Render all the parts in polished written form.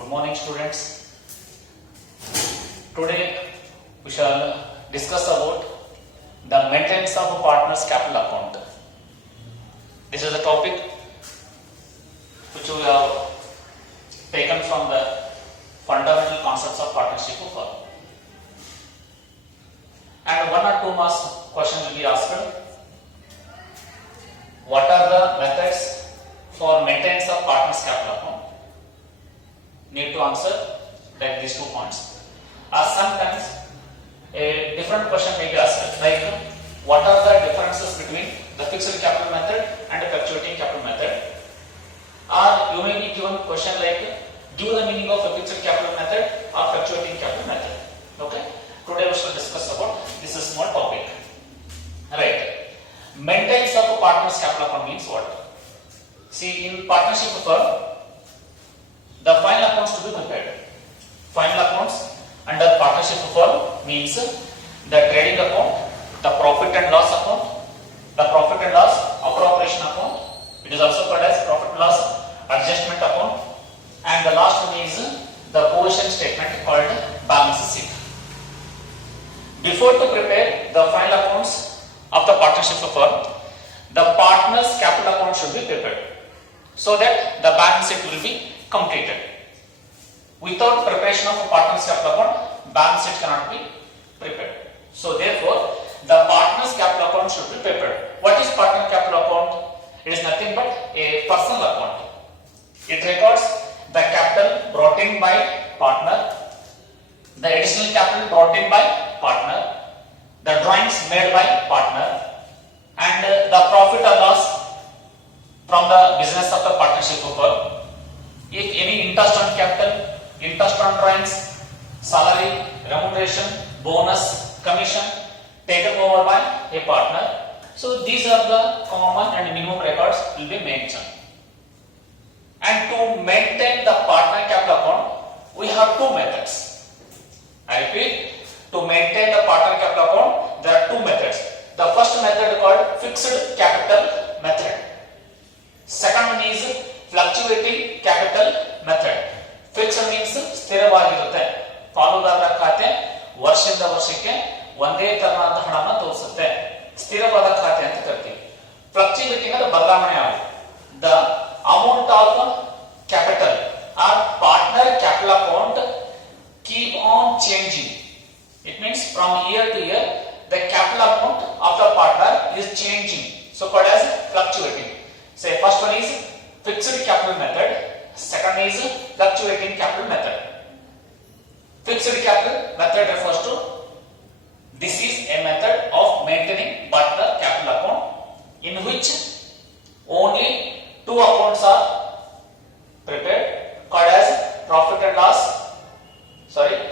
Good morning, students. Today we shall discuss about the maintenance of a partner's capital account. This is a topic which we have taken from the fundamental concepts of partnership of firm. And one or two marks question will be asked. What are the methods for maintenance of partner's capital account? Need to answer like these 2 points. Sometimes a different question may be asked, like what are the differences between the fixed capital method and the fluctuating capital method? Or you may be given question like give the meaning of a fixed capital method or fluctuating capital method. Okay. Today we shall discuss about this small topic. Right. Maintenance of a partner's capital account means what? See, in partnership firm, the final accounts to be prepared. Final accounts under partnership firm means the trading account, the profit and loss account, the profit and loss appropriation account. It is also called as profit and loss adjustment account, and the last one is the position statement called balance sheet. Before to prepare the final accounts of the partnership firm, the partner's capital account should be prepared so that the balance sheet will be completed. Without preparation of a partner's capital account, balance sheet cannot be prepared. So therefore, the partner's capital account should be prepared. What is partner capital account? It is nothing but a personal account. It records the capital brought in by partner, the additional capital brought in by partner, the drawings made by partner, and the profit or loss from the business of the partnership firm. If any interest on capital, interest on drawings, salary, remuneration, bonus, commission taken over by a partner. So these are the common and minimum records will be mentioned. And to maintain the partner capital account, we have 2 methods. I repeat, to maintain the partner capital account, there are 2 methods. The first method called fixed capital method. Second one is fluctuating capital method. Fixed means ಸ್ಥಿರವಾಗಿರುತ್ತೆ. ಪಾಲುದಾರರ ಖಾತೆ ವರ್ಷದಿಂದ ವರ್ಷಕ್ಕೆ ಒಂದೇ ತರನಾದ ಹಣವನ್ನು ತೋರಿಸುತ್ತೆ. ಸ್ಥಿರವಾದ ಖಾತೆ ಅಂತ ಕರಿತೀವಿ. ಫ್ಲಕ್ಚುಯೇಟಿಂಗ್ ಅಂದ್ರೆ ಬದಲಾವಣೆ ಆಗುತ್ತೆ. The amount of capital or partner capital account keep on changing. It means from year to year the capital account of the partner is changing. So called as fluctuating. Say first one is fixed capital method, second is fluctuating capital method. Fixed capital method refers to this is a method of maintaining partner capital account in which only 2 accounts are prepared called as profit and loss,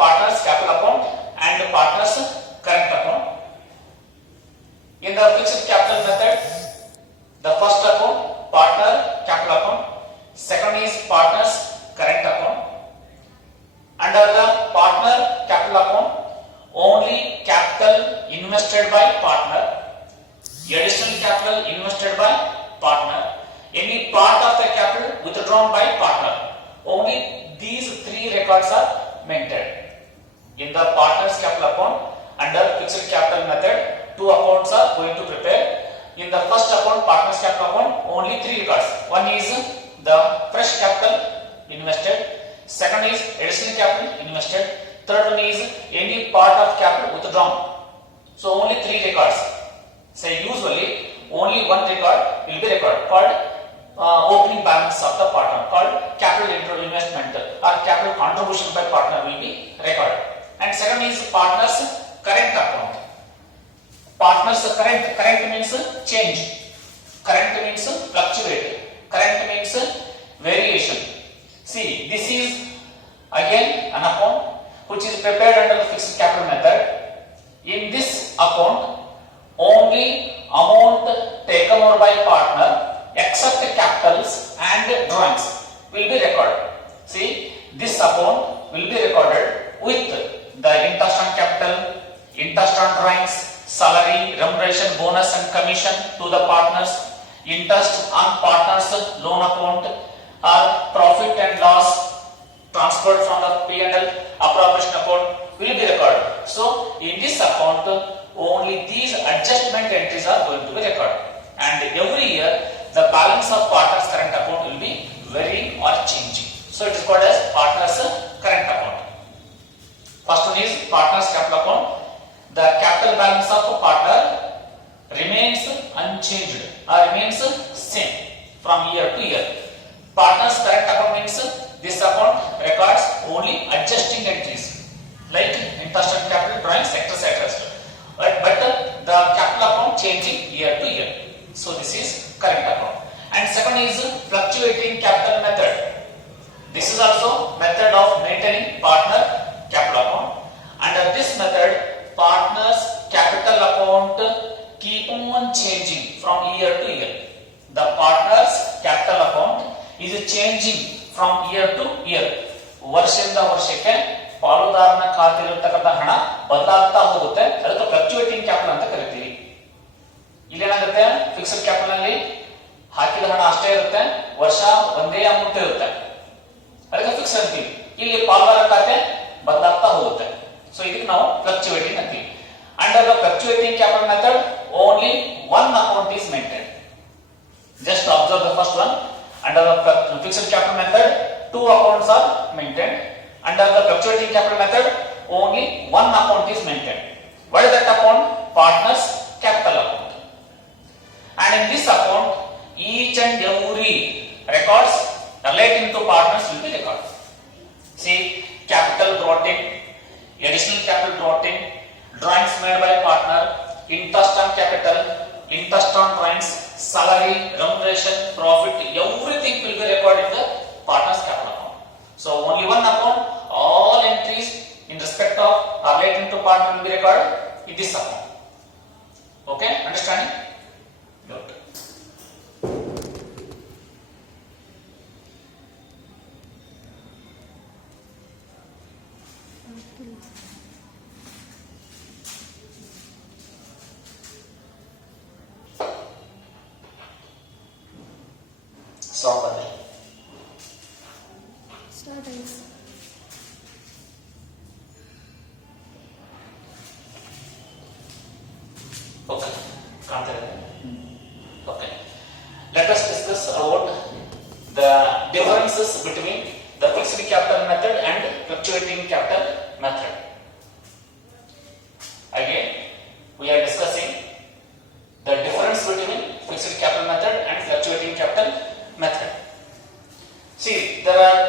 partner's capital account and partner's current account. In the fixed capital method, the first account partner capital account, second is partner's current account. Under the partner capital account, only capital invested by partner, additional capital invested by partner, any part of the capital withdrawn by partner, only these 3 records are maintained. In the partner's capital account, under fixed capital method, 2 accounts are going to prepare. In the first account, partner's capital account, only 3 records. One is the fresh capital invested, second is additional capital invested, third one is any part of capital withdrawn. So only 3 records. Say usually only 1 record will be recorded called opening balance of the partner, called capital investment or capital contribution by partner will be recorded. And second is partner's current account. Partner's current means change, current means fluctuate, current means variation. See, this is again an account which is prepared under the fixed capital method. In this account, only amount taken over by partner except capitals and drawings will be recorded. See, this account will be recorded with the interest on capital, interest on drawings, salary, remuneration, bonus and commission to the partners, interest on partners loan account, or profit and loss transfer So it is called as partners current account. First one is partners capital account. The capital balance of a partner remains unchanged or remains same from year to year. Partners current account means this account records only adjusting entries like interest on capital, drawings, etc. But the capital account changing year to year. So this is current account. And second is fluctuating capital method. This is also method of maintaining partner capital account. Under this method, partners capital account keep on changing from year to year. The partners capital account is changing from year to year. ವರ್ಷದಿಂದ ವರ್ಷಕ್ಕೆ ಪಾಲುದಾರನ ಖಾತೆಯಲ್ಲಿರತಕ್ಕಂಥ ಹಣ ಬದಲಾಗ್ತಾ ಹೋಗುತ್ತೆ. ಅದಕ್ಕೆ fluctuating capital ಅಂತ ಕರಿತೀವಿ. ಇಲ್ಲೇನಾಗುತ್ತೆ, fixed capital ನಲ್ಲಿ ಹಾಕಿದ ಹಣ ಅಷ್ಟೇ ಇರುತ್ತೆ, ವರ್ಷ ಒಂದೇ ಅಮೌಂಟ್ ಇರುತ್ತೆ, ಅದಕ್ಕೆ ಫಿಕ್ಸ್ ಅಂತೀವಿ. ಇಲ್ಲಿ ಪಾಲುದಾರ ಖಾತೆ ಬದಲಾಗ್ತಾ ಹೋಗುತ್ತೆ. ಸೊ ಇದಕ್ಕೆ ನಾವು ಫ್ಲಕ್ಚುಯೇಟಿಂಗ್ ಅಂತೀವಿ. Under the fluctuating capital method only one account is maintain. Just observe the first one. Under the fixed capital method, two accounts are maintained. Under the fluctuating capital method, only one account is maintained. What is that account? Partners capital account. And in this account, each and every records relating to partners will be recorded. See, capital brought in, additional capital brought in, drawings made by partner, interest on capital, interest on drawings, salary, remuneration, profit, everything will be recorded in the partners capital account. So only one account, all entries in respect of or relating to partner will be recorded in this account. Okay, understanding? Good. Start. Okay. Okay. Let us discuss about the differences between the fixed capital method and fluctuating capital method. Again, we are discussing the difference between fixed capital method and fluctuating capital method. See, there are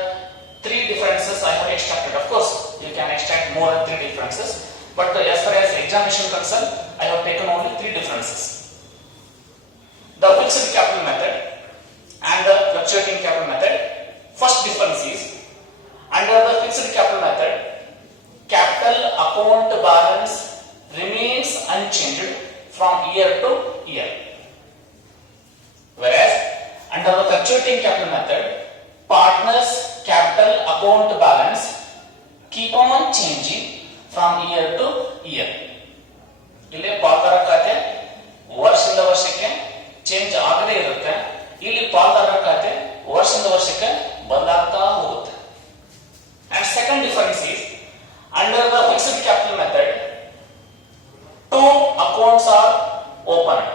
three differences I have extracted. Of course, you can extract more than three differences, but as far as examination concerned, I have taken only three differences. The fixed capital method and the fluctuating capital method. First difference is, under the fixed capital method, capital account balance remains unchanged from year to year. Whereas, under the fluctuating capital method, partners capital account balance keep on changing from year to year. ಇಲ್ಲಿ ಪಾಲ್ದಾರ ಖಾತೆ ವರ್ಷದಿಂದ ವರ್ಷಕ್ಕೆ change ಆಗದೇ ಇರುತ್ತೆ. ಇಲ್ಲಿ ಪಾಲ್ದಾರ ಖಾತೆ ವರ್ಷದಿಂದ ವರ್ಷಕ್ಕೆ ಬದಲಾಗ್ತಾ ಹೋಗುತ್ತೆ. And second difference is, under the fixed capital method, two accounts are opened.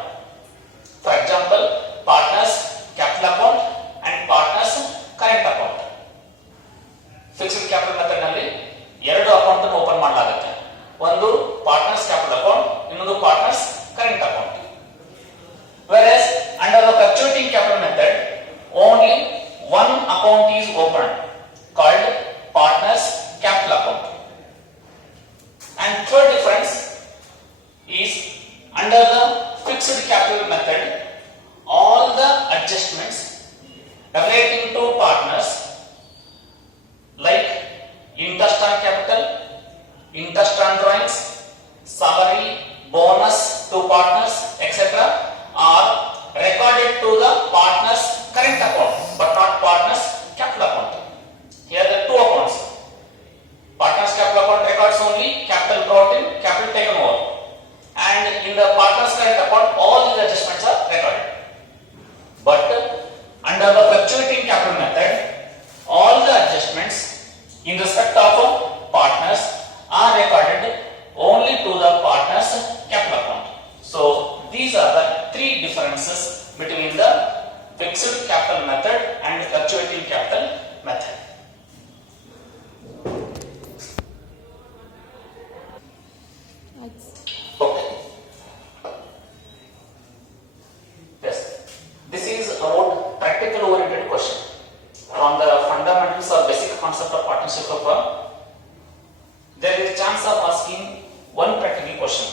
For example, partners capital account and partners current account. Fixed capital method ನಲ್ಲಿ ಎರಡು ಅಕೌಂಟ್ ಅನ್ನು ಓಪನ್ ಮಾಡಲಾಗುತ್ತೆ. ಒಂದು ಪಾರ್ಟ್ನರ್ಸ್ ಕ್ಯಾಪಿಟಲ್ ಅಕೌಂಟ್, ಇನ್ನೊಂದು partners current account. Whereas under the fluctuating capital method, only one account is opened called partners capital account. And third difference is, under the fixed capital method, all the adjustments relating to partners like interest on capital, interest on drawings, salary, bonus to partners, etc. are recorded to the partners current account but not partners capital account. Here there are two accounts. Partners capital account records only capital brought in, capital taken over, and in the partners current account all these adjustments are recorded. But under the fluctuating capital method, all the adjustments in respect of partners are recorded concept of partnership of firm, there is a chance of asking one practical question.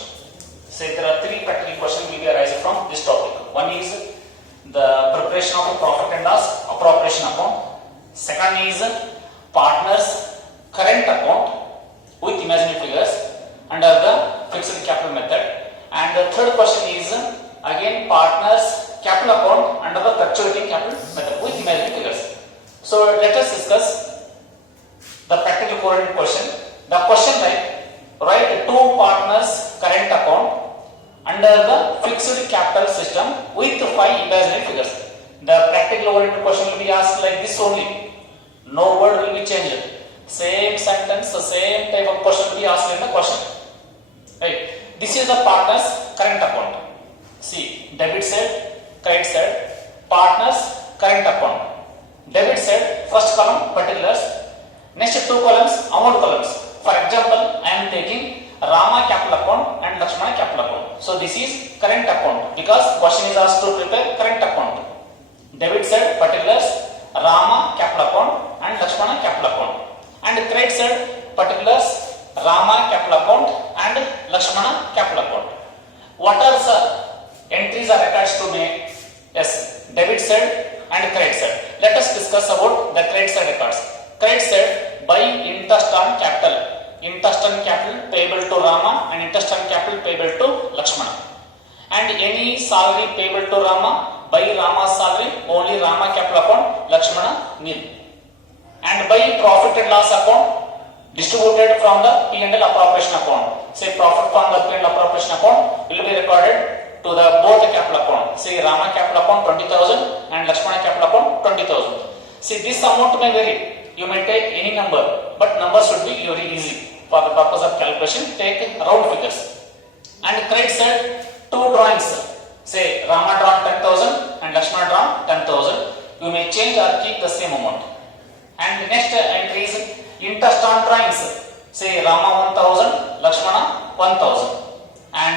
Say there are three practical questions will be arising from this topic. One is the preparation of a profit and loss appropriation account. Second is partners current account with imaginary figures under the fixed capital method. And the third question is again partners capital account under the fluctuating capital method with imaginary figures. So let us discuss the practical oriented question. The question write two partners current account under the fixed capital system with five imaginary figures. The practical oriented question will be asked like this only. No word will be changed. Same sentence, the same type of question will be asked in the question. Right. This is the partners current account. See, debit side, credit side, partners current account. Debit side, first column particulars. Next two columns, amount columns. For example, I am taking Rama capital account and Lakshmana capital account. So this is current account because question is asked to prepare current account. Debit side particulars, Rama capital account and Lakshmana capital account. And credit side particulars, Rama capital account and Lakshmana capital account. What are the entries or records to make? Yes, debit side and credit side. Let us discuss about the credit side records. Credit side by interest on capital. Interest on capital payable to Rama and interest on capital payable to Lakshmana. And any salary payable to Rama, by Rama's salary only Rama capital account, Lakshmana nil. And by profit and loss account distributed from the P&L appropriation account. Say profit from the P&L appropriation account will be recorded to the both the capital account. Say Rama capital account 20,000 and Lakshmana capital account 20,000. See this amount may vary. You may take any number, but numbers should be very easy. For the purpose of calculation, take round figures. And credit side, two drawings. Say Rama drawn 10,000 and Lakshmana drawn 10,000. You may change or keep the same amount. And the next entry is interest on drawings. Say Rama 1,000, Lakshmana 1,000. And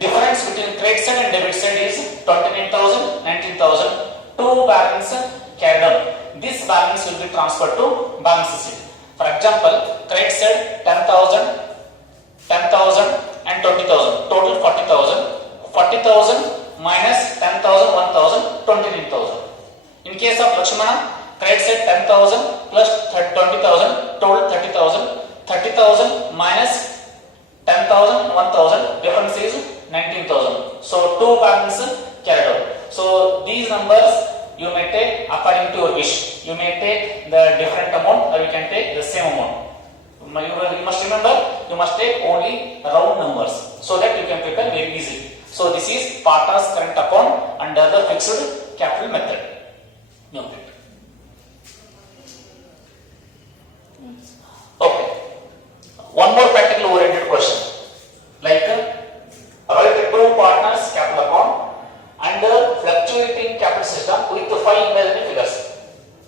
difference between credit side and debit side is 29,000, 19,000. Two balance carried on. This balance will be transferred to balance sheet. For example, credit side 10,000, 10,000 and 20,000. Total 40,000. 40,000 minus 10,000, 1,000, 29,000. In case of Lakshmana, credit side 10,000 plus 20,000, total 30,000. 30,000 minus 10,000, 1,000, difference is 19,000. So two balances carried out. So these numbers you may take according to your wish. You may take the different amount or you can take the same amount. You must remember, you must take only round numbers so that you can prepare very easily. So this is partners current account under the fixed capital method. Okay. One more practical oriented question. Like write two partners capital account under fluctuating capital system with five imaginary figures.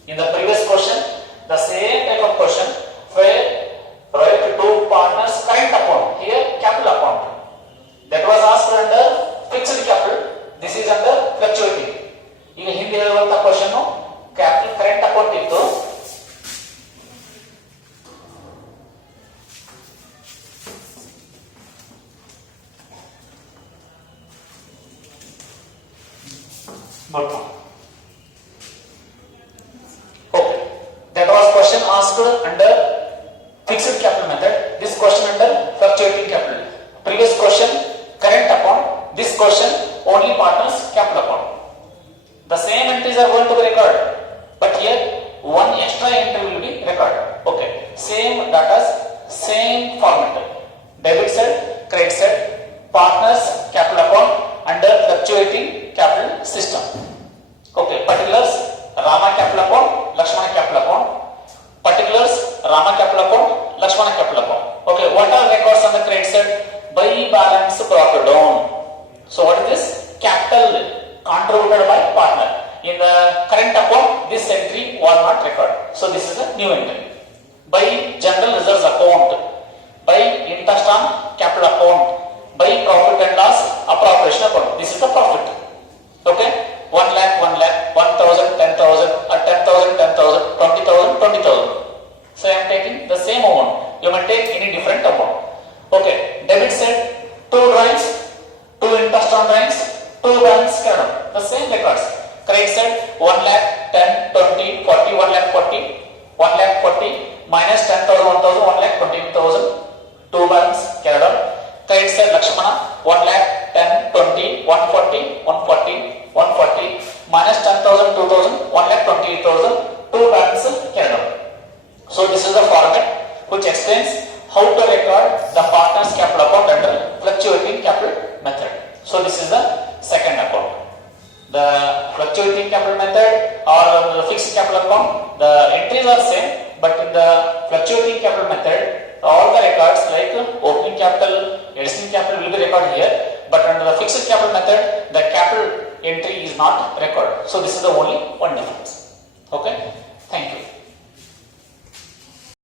In the previous question, the same type of question where write two partners current account, here capital account. That was asked under fixed capital. This is under fluctuating. ಈಗ ಹಿಂದೆ ಹೇಳುವಂತ question capital current account ಇತ್ತು. Okay, that was question asked under fixed capital method. This question under fluctuating capital. Previous question current account. This question only partners capital account. The same entries are going to be recorded, but here one extra entry will be recorded. Okay, same data, same format. Debit side, credit side, partners capital account under fluctuating capital system. Okay, particulars Rama capital account, Lakshmana capital account. Particulars Rama capital account, Lakshmana capital account. Okay, what are records on the credit side? By balance brought down. So what is this? Capital contributed by partner. In the current account, this entry was not recorded. So this is a new entry. By general reserves account, by interest on capital account, by profit and loss appropriation account. This is the profit. Okay, 1 lakh, 1 lakh, 1,000, 10,000, or 10,000, 10,000, 20,000, 20,000. So I am taking the same amount. You may take any different amount. Okay, debit side 2 drawings, 2 interest on drawings, 2 balance carried out. The same records. Credit side 1 lakh, 10, 20, 40, 1 lakh 40, 1 lakh 40 minus 10,000, 1,000, 1 lakh 20,000. 2 balance carried out. Credit side Lakshmana 1 lakh, 10, 20, 140, 140, 140 minus 10,000, 2,000, 1 lakh 28,000. 2 balance carried out. So this is the format which explains how to record the partner's capital account under fluctuating capital method. So this is the second account. The fluctuating capital method or the fixed capital account, the entries are same, but in the fluctuating capital method, all the records like opening capital, additional capital will be recorded here, but under the fixed capital method, the capital entry is not recorded. So this is the only one difference. Okay.